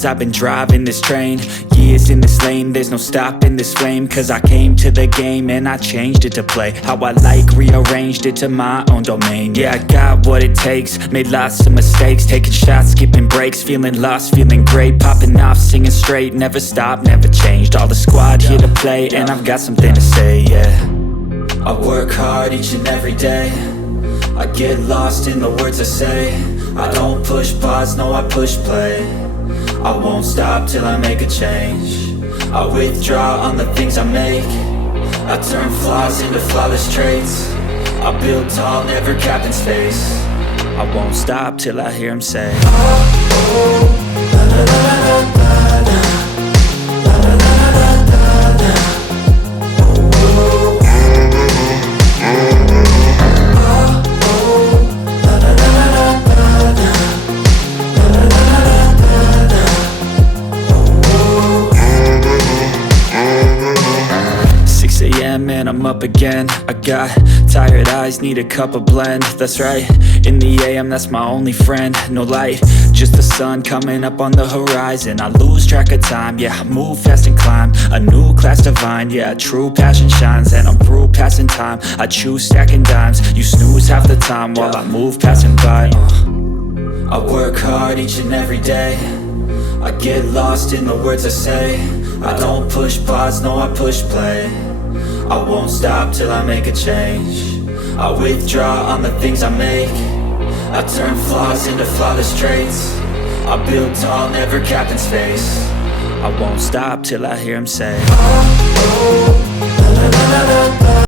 years I've been driving this train, years in this lane, there's no stopping this flame. Cause I came to the game and I changed it to play how I like, rearranged it to my own domain. Yeah, I got what it takes, made lots of mistakes, taking shots, skipping breaks, feeling lost, feeling great, popping off, singing straight, never stopped, never changed. All the squad here to play and I've got something to say, yeah. I work hard each and every day, I get lost in the words I say. I don't push pause, no I push play. I won't stop till I make a change. I withdraw on the things I make. I turn flaws into flawless traits. I build tall, never capped in space. I won't stop till I hear him say, oh, oh, la, la, la, la, la, la. And I'm up again. I got tired eyes, need a cup of blend. That's right, in the AM, that's my only friend. No light, just the sun coming up on the horizon. I lose track of time, yeah, I move fast and climb a new class divine, yeah, true passion shines. And I'm through passing time, I choose stacking dimes. You snooze half the time while I move passing by. I work hard each and every day, I get lost in the words I say. I don't push pause, no I push play. I won't stop till I make a change. I withdraw on the things I make. I turn flaws into flawless traits. I build tall, never capped in space. I won't stop till I hear him say, oh, oh, la, la, la, la, la.